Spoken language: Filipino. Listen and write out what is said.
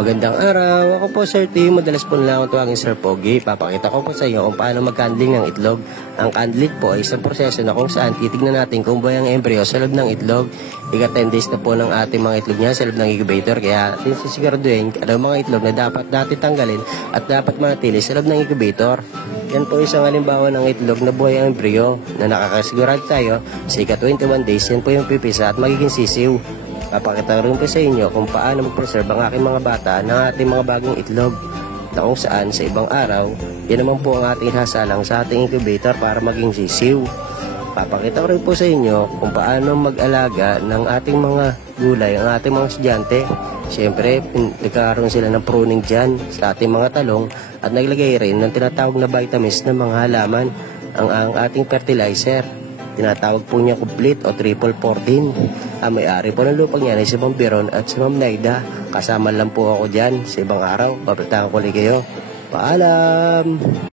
Magandang araw, ako po Sir T. Madalas po nila akong tuwagin Sir Pogi. Papakita ko po sa inyo kung paano mag-candling ng itlog. Ang candling po ay isang proseso na kung saan titignan natin kung buhay ang embryo sa loob ng itlog. Ika 10 days na po ng ating mga itlog niya sa loob ng incubator. Kaya atin sisiguraduhin ang mga itlog na dapat natin tanggalin at dapat manatili sa loob ng incubator. Yan po isang halimbawa ng itlog na buhay ang embryo na nakakasigurado tayo sa ika 21 days. Yan po yung pipisa at magiging sisiw. Papakita rin po sa inyo kung paano mag-preserve ang aking mga bata ng ating mga bagong itlog na kung saan sa ibang araw, yan naman po ang ating hasalang sa ating incubator para maging sisiw. Papakita rin po sa inyo kung paano mag-alaga ng ating mga gulay, ang ating mga estudyante. Siyempre, nagkaroon sila ng pruning dyan sa ating mga talong at naglagay rin ng tinatawag na vitamins ng mga halaman ang ating fertilizer. Tinatawag po niya complete o triple 14. Ang may-ari po ng lupang yan ay si Ma'am Biron at si Ma'am Naida. Kasama lang po ako dyan sa ibang araw. Babalitaan ko ulit kayo. Paalam!